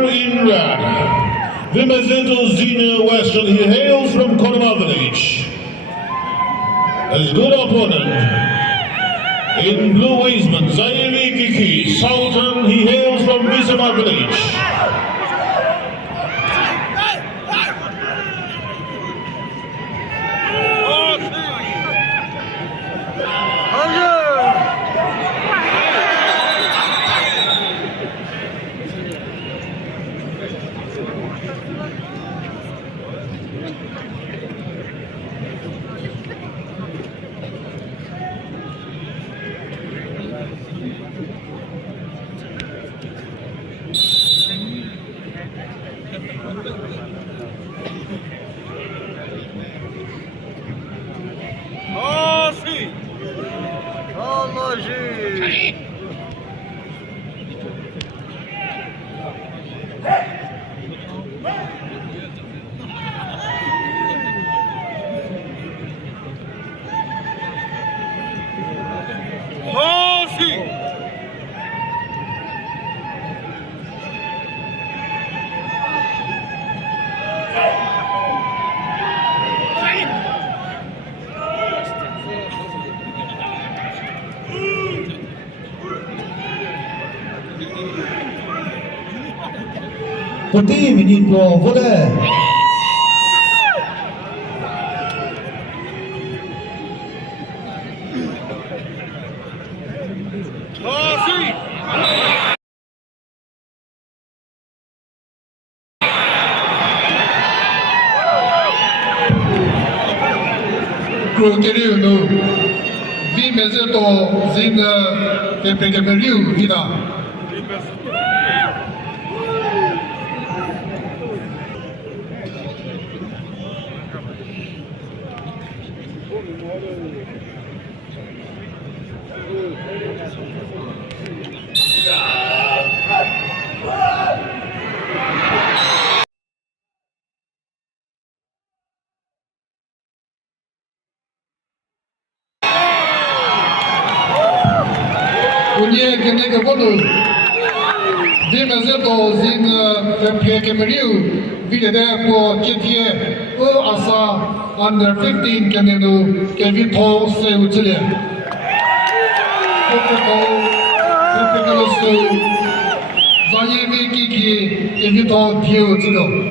Winner in red, VIMEZETUO ZINYÜ Western. He hails from Konoma Village. His good opponent in blue waistband, ZAYIEVI KIKHI, Sultan. He hails from VIMEZETUO Village. Putih menyimpan bola. Proterino, VIMEZETUO ZINYÜ PPKMLU vida. Unye kene ke bolu, VIMEZETUO ZINYÜ PPKMLU vida de po jetie asa under 15 kene nu kevi to se uchile. ZAYIEVI KIKHI kevi to dio uchilo.